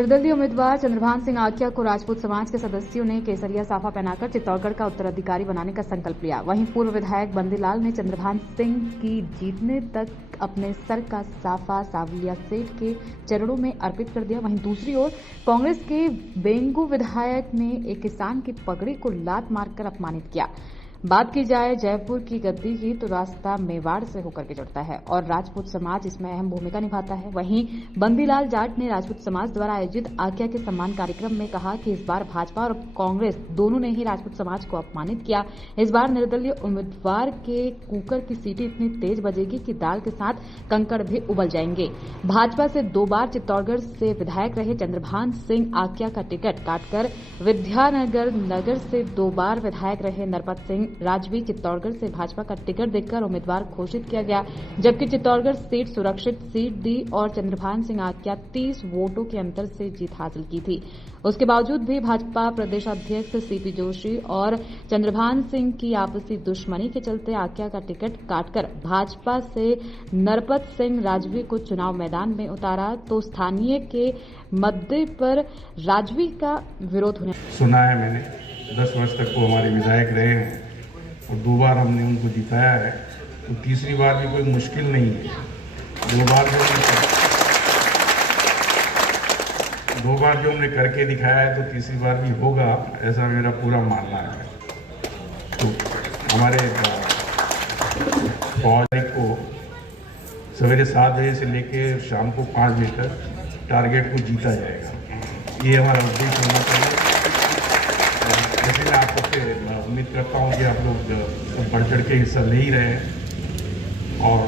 निर्दलीय उम्मीदवार चंद्रभान सिंह आक्या को राजपूत समाज के सदस्यों ने केसरिया साफा पहनाकर चित्तौड़गढ़ का उत्तराधिकारी बनाने का संकल्प लिया। वहीं पूर्व विधायक बंदीलाल ने चंद्रभान सिंह की जीतने तक अपने सर का साफा सावलिया सेठ के चरणों में अर्पित कर दिया। वहीं दूसरी ओर कांग्रेस के बेंगू विधायक ने एक किसान की पगड़ी को लात मारकर अपमानित किया। बात की जाए जयपुर की गद्दी की तो रास्ता मेवाड़ से होकर के जुड़ता है और राजपूत समाज इसमें अहम भूमिका निभाता है। वहीं बंदीलाल जाट ने राजपूत समाज द्वारा आयोजित आक्या के सम्मान कार्यक्रम में कहा कि इस बार भाजपा और कांग्रेस दोनों ने ही राजपूत समाज को अपमानित किया। इस बार निर्दलीय उम्मीदवार के कुकर की सीटी इतनी तेज बजेगी कि दाल के साथ कंकड़ भी उबल जाएंगे। भाजपा से 2 बार चित्तौड़गढ़ से विधायक रहे चंद्रभान सिंह आक्या का टिकट काटकर विद्यानगर नगर से 2 बार विधायक रहे नरपत सिंह राजवी चित्तौड़गढ़ से भाजपा का टिकट देकर उम्मीदवार घोषित किया गया, जबकि चित्तौड़गढ़ सीट सुरक्षित सीट दी और चंद्रभान सिंह आक्या 30 वोटों के अंतर से जीत हासिल की थी। उसके बावजूद भी भाजपा प्रदेशाध्यक्ष सीपी जोशी और चंद्रभान सिंह की आपसी दुश्मनी के चलते आक्या का टिकट काटकर भाजपा से नरपत सिंह राजवी को चुनाव मैदान में उतारा, तो स्थानीय के मुद्दे पर राजवी का विरोध होने सुना है। मैंने 10 वर्ष तक वो हमारे विधायक रहे हैं और 2 बार हमने उनको जिताया है, तो तीसरी बार भी कोई मुश्किल नहीं है। 2 बार जो हमने करके दिखाया है तो तीसरी बार भी होगा, ऐसा मेरा पूरा मानना है। तो हमारे फौज को सवेरे 7 बजे से लेके शाम को 5 बजे तक टारगेट को जीता जाएगा, ये हमारा उद्देश्य होना चाहिए। जैसे मैं आप सबसे उम्मीद करता हूँ कि आप लोग बढ़ चढ़ के हिस्सा ले ही रहे हैं और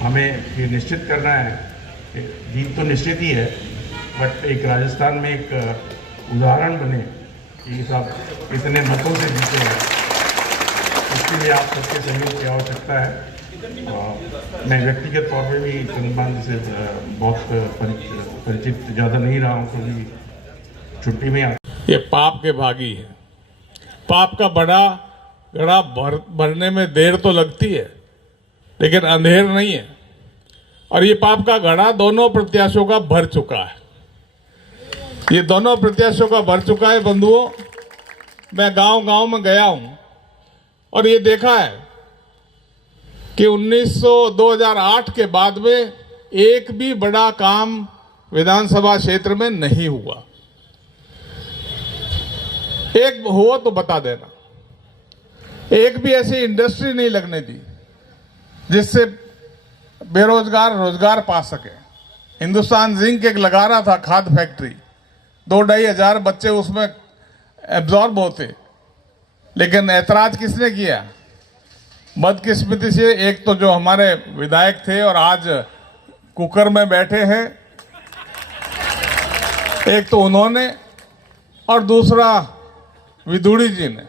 हमें ये निश्चित करना है कि जीत तो निश्चित ही है, बट एक राजस्थान में एक उदाहरण बने कि साहब इतने मतों से जीते हैं, इसके लिए आप सबके सहयोग की आवश्यकता है। मैं व्यक्तिगत तौर पे भी चंद्रभान से बहुत परिचित ज़्यादा नहीं रहा हूँ, क्योंकि छुट्टी में ये पाप के भागी है। पाप का बड़ा घड़ा भरने में देर तो लगती है, लेकिन अंधेर नहीं है। और ये पाप का घड़ा दोनों प्रत्याशियों का भर चुका है। ये दोनों प्रत्याशियों का भर चुका है बंधुओं। मैं गांव-गांव में गया हूं और ये देखा है कि 2008 के बाद में एक भी बड़ा काम विधानसभा क्षेत्र में नहीं हुआ। एक हुआ तो बता देना। एक भी ऐसी इंडस्ट्री नहीं लगने दी जिससे बेरोजगार रोजगार पा सके। हिंदुस्तान जिंक एक लगा रहा था खाद फैक्ट्री, 2-2.5 हजार बच्चे उसमें एब्जॉर्ब होते, लेकिन ऐतराज किसने किया? बदकिस्मती से एक तो जो हमारे विधायक थे और आज कुकर में बैठे हैं, एक तो उन्होंने और दूसरा विदुड़ी जी ने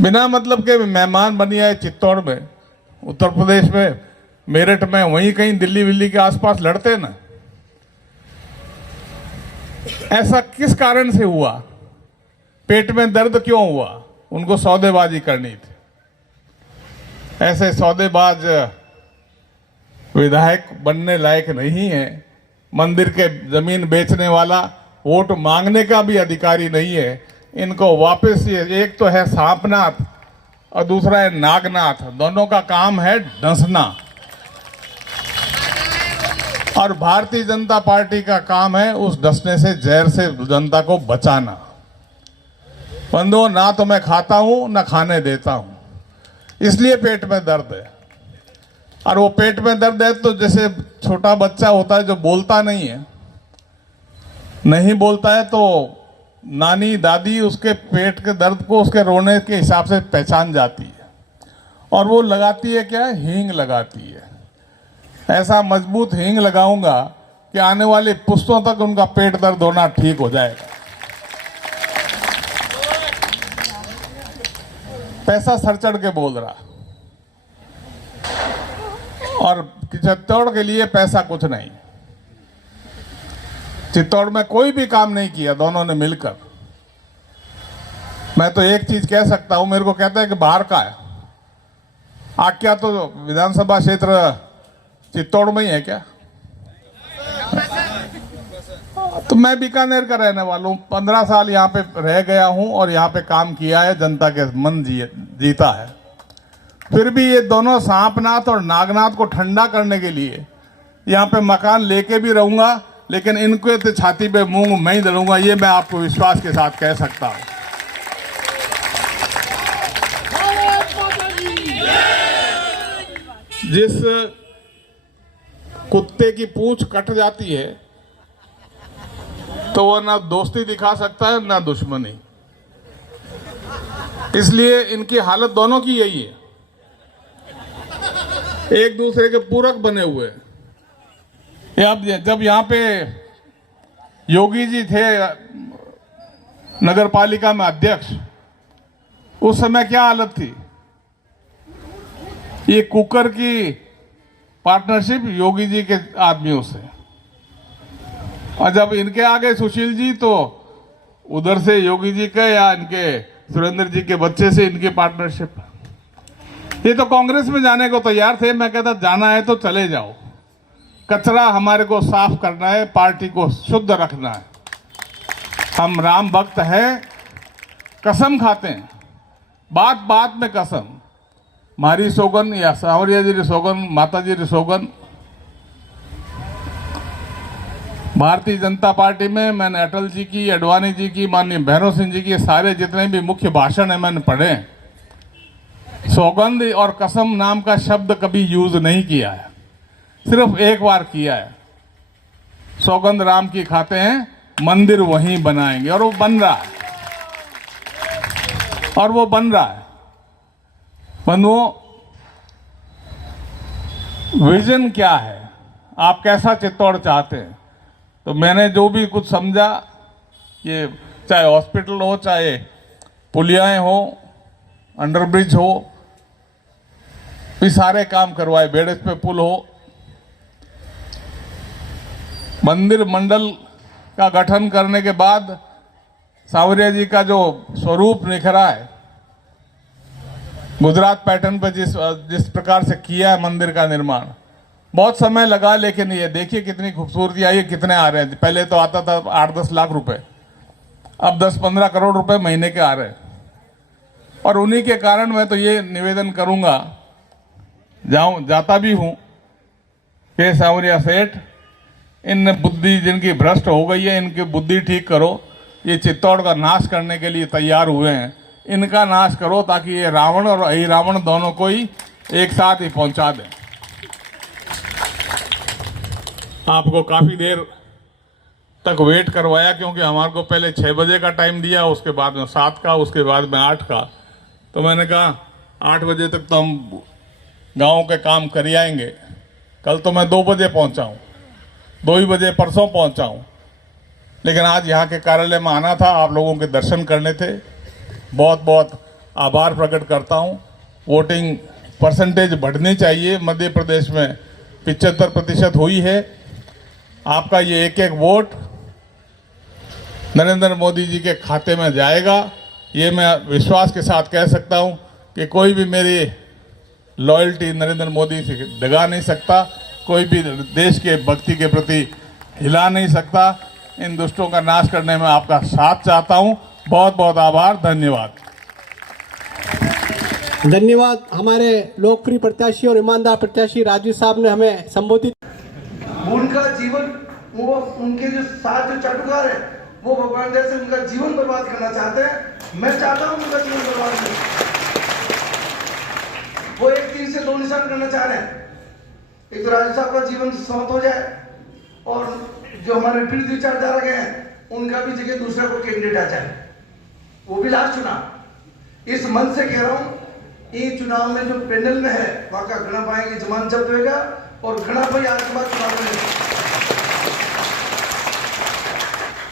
बिना मतलब के मेहमान बनी आए चित्तौड़ में, उत्तर प्रदेश में, मेरठ में, वहीं कहीं दिल्ली विल्ली के आसपास लड़ते ना। ऐसा किस कारण से हुआ? पेट में दर्द क्यों हुआ? उनको सौदेबाजी करनी थी। ऐसे सौदेबाज विधायक बनने लायक नहीं है। मंदिर के जमीन बेचने वाला वोट मांगने का भी अधिकारी नहीं है। इनको वापस एक तो है सांपनाथ और दूसरा है नागनाथ, दोनों का काम है डंसना। और भारतीय जनता पार्टी का काम है उस डसने से, जहर से जनता को बचाना। बंधुओं, ना तो मैं खाता हूं ना खाने देता हूं, इसलिए पेट में दर्द है। और वो पेट में दर्द है तो जैसे छोटा बच्चा होता है जो बोलता नहीं बोलता है, तो नानी दादी उसके पेट के दर्द को उसके रोने के हिसाब से पहचान जाती है और वो लगाती है क्या? हींग लगाती है। ऐसा मजबूत हींग लगाऊंगा कि आने वाली पुश्तों तक उनका पेट दर्द होना ठीक हो जाएगा। पैसा सर चढ़ के बोल रहा, और चित्तौड़ के लिए पैसा कुछ नहीं। चित्तौड़ में कोई भी काम नहीं किया दोनों ने मिलकर। मैं तो एक चीज कह सकता हूं, मेरे को कहता है कि बाहर का है। आक्या तो विधानसभा क्षेत्र चित्तौड़ में ही है क्या? तो मैं बीकानेर का रहने वाला हूँ, 15 साल यहाँ पे रह गया हूँ और यहाँ पे काम किया है, जनता के मन जीता है। फिर भी ये दोनों सांपनाथ और नागनाथ को ठंडा करने के लिए यहाँ पे मकान लेके भी रहूंगा, लेकिन इनके तो छाती पे मूंग मैं ही दलूंगा, ये मैं आपको विश्वास के साथ कह सकता हूँ। जिस कुत्ते की पूंछ कट जाती है तो वह ना दोस्ती दिखा सकता है ना दुश्मनी, इसलिए इनकी हालत दोनों की यही है, एक दूसरे के पूरक बने हुए हैं। अब जब यहाँ पे योगी जी थे नगर पालिका में अध्यक्ष, उस समय क्या हालत थी? ये कुकर की पार्टनरशिप योगी जी के आदमियों से, और जब इनके आगे सुशील जी तो उधर से योगी जी के या इनके सुरेंद्र जी के बच्चे से इनकी पार्टनरशिप। ये तो कांग्रेस में जाने को तैयार थे, मैं कहता जाना है तो चले जाओ, कचरा हमारे को साफ करना है, पार्टी को शुद्ध रखना है। हम राम भक्त हैं, कसम खाते हैं, बात बात में कसम, मारी सोगन या सांवरिया जी री सोगन, माता जी री सोगन। भारतीय जनता पार्टी में मैंने अटल जी की, अडवाणी जी की, माननीय भैरव सिंह जी की, सारे जितने भी मुख्य भाषण है मैंने पढ़े। सौगंध और कसम नाम का शब्द कभी यूज नहीं किया है, सिर्फ एक बार किया है। सौगंध राम की खाते हैं, मंदिर वहीं बनाएंगे, और वो बन रहा है, और वो बन रहा है। बंधुओं, विजन क्या है, आप कैसा चित्तौड़ चाहते हैं? तो मैंने जो भी कुछ समझा, ये चाहे हॉस्पिटल हो, चाहे पुलियाएं हो, अंडरब्रिज हो, भी सारे काम करवाए, बेड़स पे पुल हो, मंदिर मंडल का गठन करने के बाद सांवरिया जी का जो स्वरूप निखरा है, गुजरात पैटर्न पे जिस प्रकार से किया है मंदिर का निर्माण, बहुत समय लगा, लेकिन ये देखिए कितनी खूबसूरती आई है, कितने आ रहे हैं। पहले तो आता था 8-10 लाख रुपए, अब 10-15 करोड़ रुपए महीने के आ रहे हैं। और उन्हीं के कारण मैं तो ये निवेदन करूंगा, जाता भी हूं कि सांवरिया सेठ, इन बुद्धि जिनकी भ्रष्ट हो गई है, इनकी बुद्धि ठीक करो। ये चित्तौड़ का नाश करने के लिए तैयार हुए हैं, इनका नाश करो, ताकि ये रावण और अहिरावण दोनों को ही एक साथ ही पहुंचा दें। आपको काफी देर तक वेट करवाया, क्योंकि हमारे को पहले 6 बजे का टाइम दिया, उसके बाद में 7 का, उसके बाद में 8 का। तो मैंने कहा 8 बजे तक तो हम गांव के काम कर आएंगे। कल तो मैं 2 बजे पहुंचा हूं, 2 ही बजे परसों पहुंचा हूं, लेकिन आज यहाँ के कार्यालय में आना था, आप लोगों के दर्शन करने थे। बहुत बहुत आभार प्रकट करता हूं। वोटिंग परसेंटेज बढ़नी चाहिए, मध्य प्रदेश में 75% हुई है। आपका ये एक एक वोट नरेंद्र मोदी जी के खाते में जाएगा, ये मैं विश्वास के साथ कह सकता हूं कि कोई भी मेरी लॉयल्टी नरेंद्र मोदी से दगा नहीं सकता, कोई भी देश के भक्ति के प्रति हिला नहीं सकता। इन दुष्टों का नाश करने में आपका साथ चाहता हूं। बहुत बहुत आभार, धन्यवाद। धन्यवाद। हमारे लोकप्रिय प्रत्याशी और ईमानदार प्रत्याशी राजू साहब ने हमें संबोधित। उनका जीवन, वो उनके जो साथ जो चाटुकार है, वो भगवान जैसे उनका जीवन बर्बाद करना चाहते हैं। मैं चाहता हूं उनका जीवन बर्बाद नहीं, वो एक तीर से 2 निशान करना चाह रहे हैं। एक तो राजू साहब का जीवन समाप्त हो जाए, और जो हमारे पीड़ित विचारधारा के हैं उनका भी जगह दूसरा को कैंडिडेट आ जाए, वो भी लास्ट चुनाव। इस मन से कह रहा हूं, ये चुनाव में जो पैनल में है वहां का गणा पाएंगे, जमान जब्त होगा, और गणा भाई आज के बाद चुनाव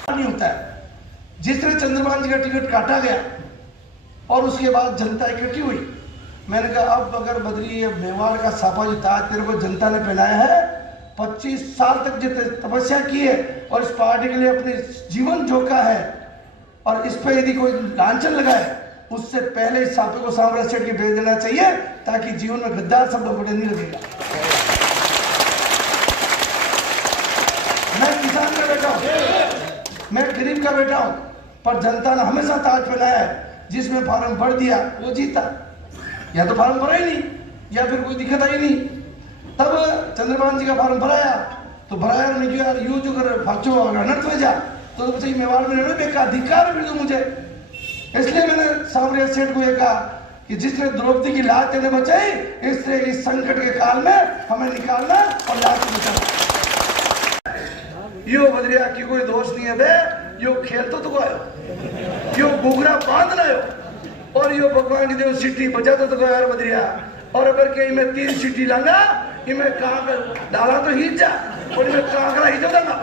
नहीं होता है। जिस तरह चंद्रभान जी का टिकट काटा गया और उसके बाद जनता इकट्ठी हुई, मैंने कहा अब अगर बदरी मेवाड़ का साफा जो ताज तेरे को जनता ने पहनाया है, 25 साल तक जो तपस्या की है और इस पार्टी के लिए अपने जीवन झोंका है, और इस पर यदि कोई लांछन लगाए, उससे पहले इस साफे को सांवरिया सेठ के भेज देना चाहिए, ताकि जीवन में गद्दार शब्द बड़े नहीं लगेगा। मैं किसान का बेटा हूं, मैं गरीब का बेटा हूं, पर जनता ने हमेशा ताज पहनाया है। जिसमें फार्म भर दिया वो जीता, या तो फार्म भरा ही नहीं या फिर कोई दिक्कत आई नहीं। तब चंद्रभान जी का फार्म भराया तो भराया नहीं कि यार यू जो कर फाचो अनर्थ में जा तो बताइए मेवाड़ में रहने का अधिकार भी दो मुझे। इसलिए मैंने सांवरिया सेठ को ये कहा कि जिसने द्रौपदी की लाश तेने बचाई, इसलिए इस संकट के काल में हमें निकालना और लाश बचाना। यो बदरिया की कोई दोष नहीं है बे, यो खेल तो आयो, यो घुघरा बांधना हो और यो भगवान की देव सीटी बजा तो यार बदरिया। और अगर कहीं मैं 3 सीटी लांगा इमें कांक डाला तो हिच जा और इमें कांकरा हिच देना।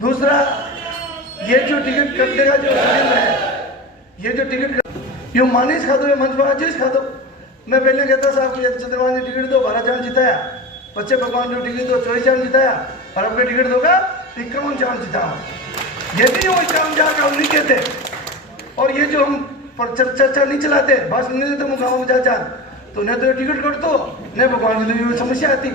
दूसरा, ये जो टिकट कटने का जो है, ये जो टिकट यो मानिस खा दो या मंच चीज खा दो। मैं पहले कहता साहब चंद्रभान जी टिकट दो 12 चांद जिताया, बच्चे भगवान जो टिकट दो 24 चांद जिताया, और अब टिकट दोगा 51 चांद जिताओ। ये भी वो 51 चांद का नहीं कहते। और ये जो हम चर्चा नहीं चलाते, बस नहीं देते मुकाम में जा तो नहीं तो टिकट कट दो नहीं भगवान की समस्या आती।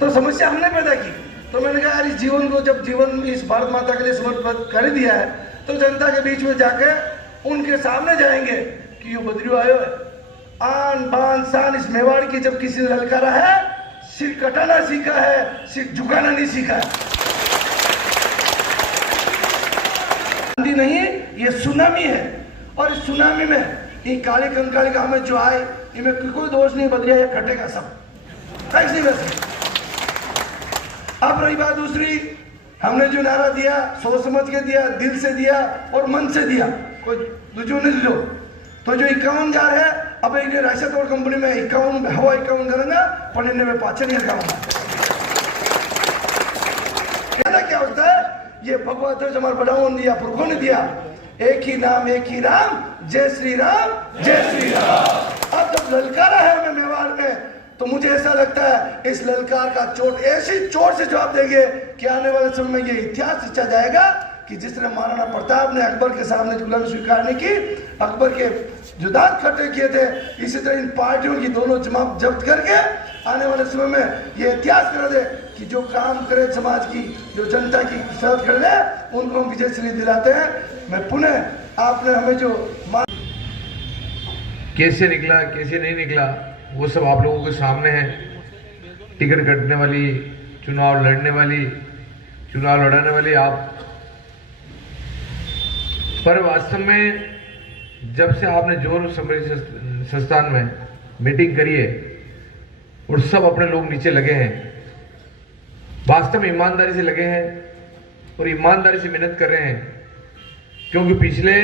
तो समस्या हमने पैदा की। तो मैंने कहा यार इस जीवन को जब जीवन इस भारत माता के लिए समर्पित कर दिया है तो जनता के बीच में जाके उनके सामने जाएंगे कि यो बद्रियो आयो है, आन बान शान इस मेवाड़ की जब किसी ने ललकारा है, सिर कटाना सीखा है, सिर झुकाना नहीं सीखा है। नहीं, ये सुनामी है और इस सुनामी में ये काले कंकाली का हमें जो आए इनमें कोई दोष नहीं, बदलिया या कटेगा सब कैसे वैसे। अब रही बात दूसरी, हमने जो नारा दिया सोच समझ के दिया, दिल से दिया और मन से दिया, कोई दुजो नहीं लो। तो जो 51,000 है, अब एक राशि तोड़ कंपनी में 51 हवा 51 करेंगे, पढ़ने में पाछे नहीं लगाऊंगा। क्या होता है, ये भगवत हमारे बड़ाओं ने दिया, पुरखों ने दिया, एक ही नाम एक ही राम, जय श्री राम जय श्री राम। अब जब ललकारा है हमें मेवाड़ में तो मुझे ऐसा लगता है इस ललकार का चोट ऐसी चोट से जवाब देंगे कि आने वाले समय में ये इतिहास रचा जाएगा कि जिस तरह महाराणा प्रताप ने अकबर के सामने गुलामी स्वीकार नहीं की, अकबर के जो दांत खट्टे किए थे, इसी तरह इन पार्टियों की दोनों जब्त करके आने वाले समय में ये इतिहास करा दे कि जो काम करे समाज की, जो जनता की सेवा कर ले, उनको हम विजय श्री दिलाते हैं। मैं पुनः आपने हमें जो कैसे निकला कैसे नहीं निकला वो सब आप लोगों के सामने है। टिकट कटने वाली, चुनाव लड़ने वाली, चुनाव लड़ाने वाली आप, पर वास्तव में जब से आपने जोर समृद्धि संस्थान में मीटिंग करी है और सब अपने लोग नीचे लगे हैं, वास्तव में ईमानदारी से लगे हैं और ईमानदारी से मेहनत कर रहे हैं। क्योंकि पिछले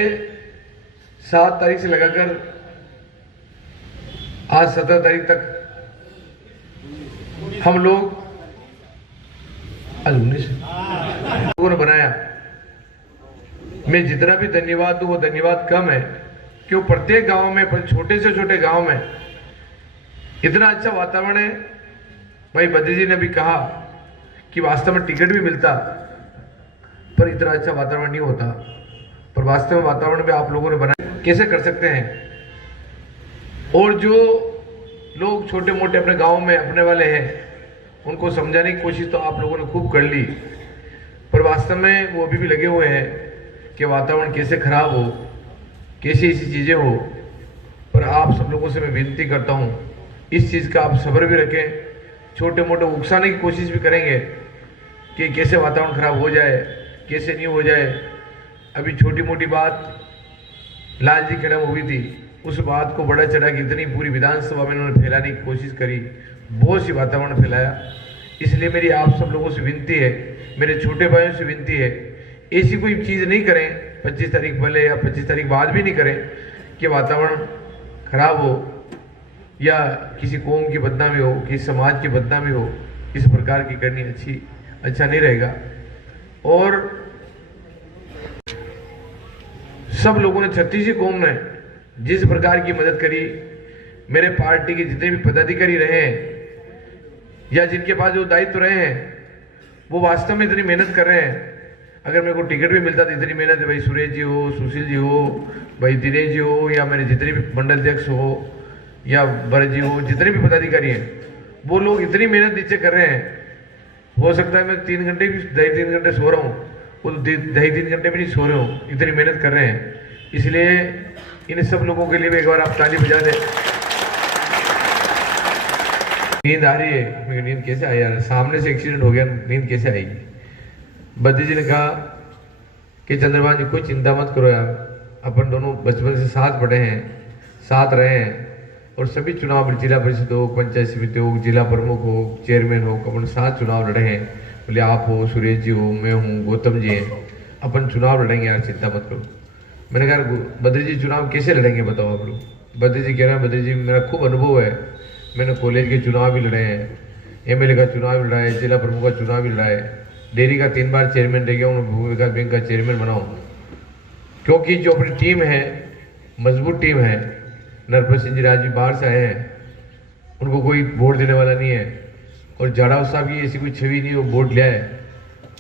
7 तारीख से लगाकर आज 17 तारीख तक हम लोग आज 19 लोगों ने बनाया। मैं जितना भी धन्यवाद दूं वो धन्यवाद कम है, क्यों प्रत्येक गांव में, छोटे से छोटे गांव में इतना अच्छा वातावरण है। भाई बद्री जी ने भी कहा कि वास्तव में टिकट भी मिलता पर इतना अच्छा वातावरण नहीं होता, पर वास्तव में वातावरण भी आप लोगों ने बनाया। कैसे कर सकते हैं? और जो लोग छोटे मोटे अपने गांव में अपने वाले हैं उनको समझाने की कोशिश तो आप लोगों ने खूब कर ली, पर वास्तव में वो अभी भी लगे हुए हैं कि वातावरण कैसे खराब हो, कैसी ऐसी चीजें हो। पर आप सब लोगों से मैं विनती करता हूं इस चीज का आप सब्र भी रखें, छोटे मोटे उकसाने की कोशिश भी करेंगे कि कैसे वातावरण खराब हो जाए, कैसे नहीं हो जाए। अभी छोटी मोटी बात लाल जी खड़ा हुई थी, उस बात को बड़ा चढ़ा के इतनी पूरी विधानसभा में उन्होंने फैलाने की कोशिश करी, बहुत सी वातावरण फैलाया। इसलिए मेरी आप सब लोगों से विनती है, मेरे छोटे भाइयों से विनती है, ऐसी कोई चीज़ नहीं करें 25 तारीख पहले या 25 तारीख बाद भी नहीं करें कि वातावरण खराब हो या किसी कौम की बदनामी हो, किसी समाज की बदनामी हो। इस प्रकार की करनी अच्छा नहीं रहेगा। और सब लोगों ने, 36 कौम ने जिस प्रकार की मदद करी, मेरे पार्टी के जितने भी पदाधिकारी रहे हैं या जिनके पास जो दायित्व रहे हैं वो वास्तव में इतनी मेहनत कर रहे हैं। अगर मेरे को टिकट भी मिलता तो इतनी मेहनत है, भाई सुरेश जी हो, सुशील जी हो, भाई दिनेश जी हो, या मेरे जितने भी मंडल अध्यक्ष हो, या भरत जी हो, जितने भी पदाधिकारी हैं, वो लोग इतनी मेहनत नीचे कर रहे हैं। हो सकता है मैं 3 घंटे भी 2.5-3 घंटे सो रहा हूँ, वो 2.5-3 घंटे भी नहीं सो रहे हो, इतनी मेहनत कर रहे हैं। इसलिए इन सब लोगों के लिए भी एक बार आप ताली बजा दें। नींद आ रही है, मेरी नींद कैसे आई यार, सामने से एक्सीडेंट हो गया, नींद कैसे आएगी। बद्री जी ने कहा कि चंद्रभान जी कोई चिंता मत करो यार, अपन दोनों बचपन से साथ पढ़े हैं, साथ रहे हैं, और सभी चुनाव जिला परिषद हो, पंचायत समिति हो, जिला प्रमुख हो, चेयरमैन हो, अपन साथ चुनाव लड़े हैं। बोले आप हो, सुरेश जी हो, मैं हूँ, गौतम जी हैं, अपन चुनाव लड़ेंगे यार, चिंता मत करो। मैंने कहा बद्री जी चुनाव कैसे लड़ेंगे बताओ आप लोग। बद्री जी कह रहे हैं, बद्री जी मेरा खूब अनुभव है, मैंने कॉलेज के चुनाव भी लड़े हैं, एमएलए का चुनाव भी लड़ा है, जिला प्रमुख का चुनाव भी लड़ा है, डेयरी का 3 बार चेयरमैन रह गया हूँ, भूमि विकास बैंक का चेयरमैन बना हूँ। क्योंकि जो अपनी टीम है, मजबूत टीम है, नरपत सिंह जी राजवी बाहर से आए हैं, उनको कोई वोट देने वाला नहीं है, और जाड़ाव साहब की ऐसी कोई छवि नहीं, वो वोट लिया है,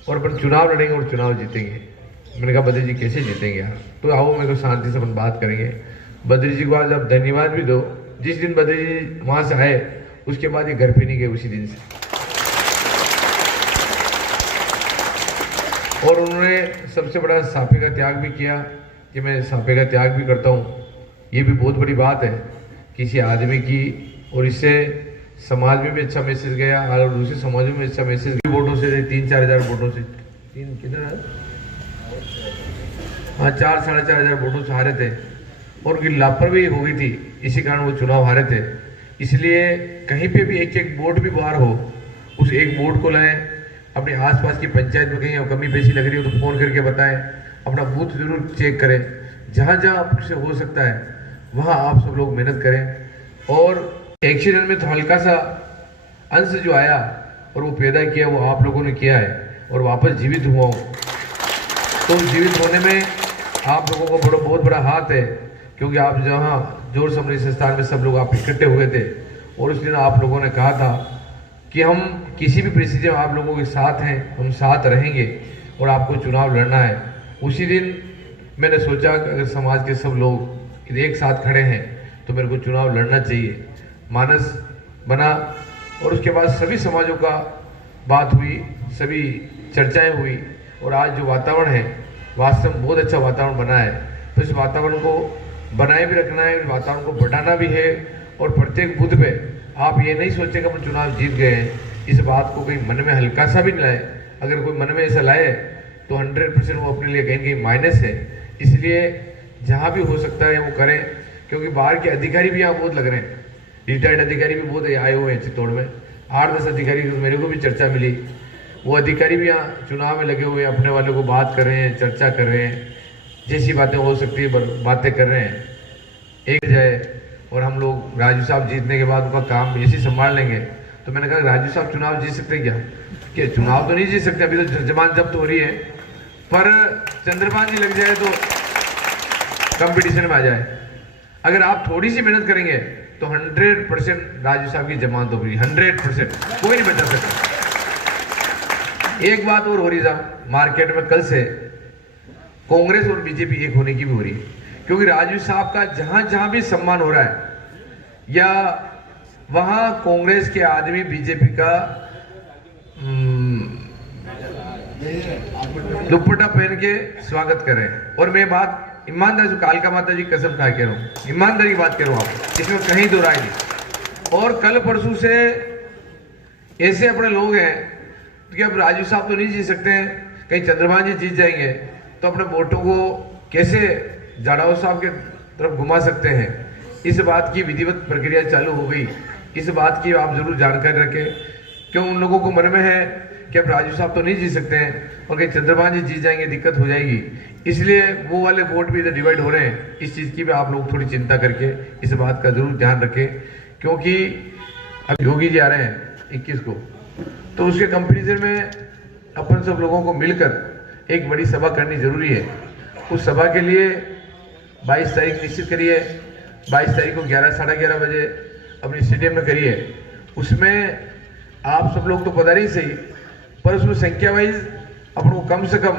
और अपन चुनाव लड़ेंगे और चुनाव जीतेंगे। मैंने कहा बद्री जी कैसे जीतेंगे यार, तो आओ मेरे को शांति से अपन बात करेंगे। बद्री जी को आज आप धन्यवाद भी दो, जिस दिन बद्री जी वहाँ से आए उसके बाद ये घर पे नहीं गए उसी दिन से, और उन्होंने सबसे बड़ा साफे का त्याग भी किया कि मैं साफे का त्याग भी करता हूँ। ये भी बहुत बड़ी बात है किसी आदमी की, और इससे समाज में भी अच्छा मैसेज गया और दूसरे समाजों में अच्छा मैसेज। वोटों से 3-4 हज़ार वोटों से, हाँ 4-4.5 हज़ार वोटों से हारे थे, और उनकी लापरवाही हो गई थी, इसी कारण वो चुनाव हारे थे। इसलिए कहीं पे भी एक वोट भी बाहर हो, उस एक वोट को लाएं, अपने आसपास की पंचायत में कहीं कमी पेशी लग रही हो तो फोन करके बताएं, अपना बूथ जरूर चेक करें, जहाँ जहाँ आपसे हो सकता है वहाँ आप सब लोग मेहनत करें। और एक्सीडेंट में तो हल्का सा अंश जो आया और वो पैदा किया वो आप लोगों ने किया है, और वापस जीवित हुआ हूँ, तो जीवित होने में आप लोगों को बहुत बड़ा हाथ है, क्योंकि आप जहाँ जोर समृद्धि संस्थान में सब लोग आप इकट्ठे हुए थे, और उस दिन आप लोगों ने कहा था कि हम किसी भी परिस्थिति में आप लोगों के साथ हैं, हम साथ रहेंगे और आपको चुनाव लड़ना है। उसी दिन मैंने सोचा कि अगर समाज के सब लोग एक साथ खड़े हैं तो मेरे को चुनाव लड़ना चाहिए। मानस बना, और उसके बाद सभी समाजों का बात हुई, सभी चर्चाएं हुई, और आज जो वातावरण है वास्तव में बहुत अच्छा वातावरण बना है। तो इस वातावरण को बनाए भी रखना है, इस वातावरण को बढ़ाना भी है, और प्रत्येक बूथ पे आप ये नहीं सोचें कि हम चुनाव जीत गए हैं, इस बात को कोई मन में हल्का सा भी नहीं लाए। अगर कोई मन में ऐसा लाए तो 100% वो अपने लिए कहीं कहीं माइनस है। इसलिए जहाँ भी हो सकता है वो करें, क्योंकि बाहर के अधिकारी भी यहाँ बहुत लग रहे हैं, रिटायर्ड अधिकारी भी बहुत आए हुए हैं चित्तौड़ में, 8-10 अधिकारी, मेरे को भी चर्चा मिली, वो अधिकारी भी यहाँ चुनाव में लगे हुए अपने वालों को बात कर रहे हैं, चर्चा कर रहे हैं, जैसी बातें हो सकती है बातें कर रहे हैं। एक जाए और हम लोग राजू साहब जीतने के बाद उनका काम ऐसे संभाल लेंगे। तो मैंने कहा राजू साहब चुनाव जीत सकते क्या? कि चुनाव तो नहीं जीत सकते, अभी तो जमानत जब्त हो रही है, पर चंद्रभान जी लग जाए तो कंपटीशन में आ जाए। अगर आप थोड़ी सी मेहनत करेंगे तो 100% राजू साहब की जमानत हो गई, 100%, कोई नहीं बचा सकता। एक बात और हो रही साहब, मार्केट में कल से कांग्रेस और बीजेपी एक होने की भी हो रही है, क्योंकि राजू साहब का जहां जहां भी सम्मान हो रहा है या वहां कांग्रेस के आदमी बीजेपी का दुपट्टा पहन के स्वागत करें। और मैं बात ईमानदारी से कालका माता जी कसम खा के रहा हूं, ईमानदारी की बात कर रहा हूं आपको, इसमें कहीं दो राय नहीं। और कल परसों से ऐसे अपने लोग हैं कि अब राजू साहब तो नहीं जीत सकते हैं, कहीं चंद्रभान जी जीत जाएंगे तो अपने वोटों को कैसे जाड़ाव साहब के तरफ घुमा सकते हैं। इस बात की विधिवत प्रक्रिया चालू हो गई, इस बात की आप जरूर जानकारी रखें, क्यों उन लोगों को मन में है कि अब राजू साहब तो नहीं जीत सकते हैं और कहीं चंद्रभान जी जीत जाएंगे दिक्कत हो जाएगी, इसलिए वो वाले वोट भी इधर डिवाइड हो रहे हैं। इस चीज़ की भी आप लोग थोड़ी चिंता करके इस बात का जरूर ध्यान रखें, क्योंकि अब योगी जी आ रहे हैं 21 को, तो उसके कंपेरिजन में अपन सब लोगों को मिलकर एक बड़ी सभा करनी जरूरी है। उस सभा के लिए 22 तारीख निश्चित करिए, 22 तारीख को 11-11:30 बजे अपने स्टेडियम में करिए। उसमें आप सब लोग तो पता नहीं सही, पर उसमें संख्या वाइज अपन को कम से कम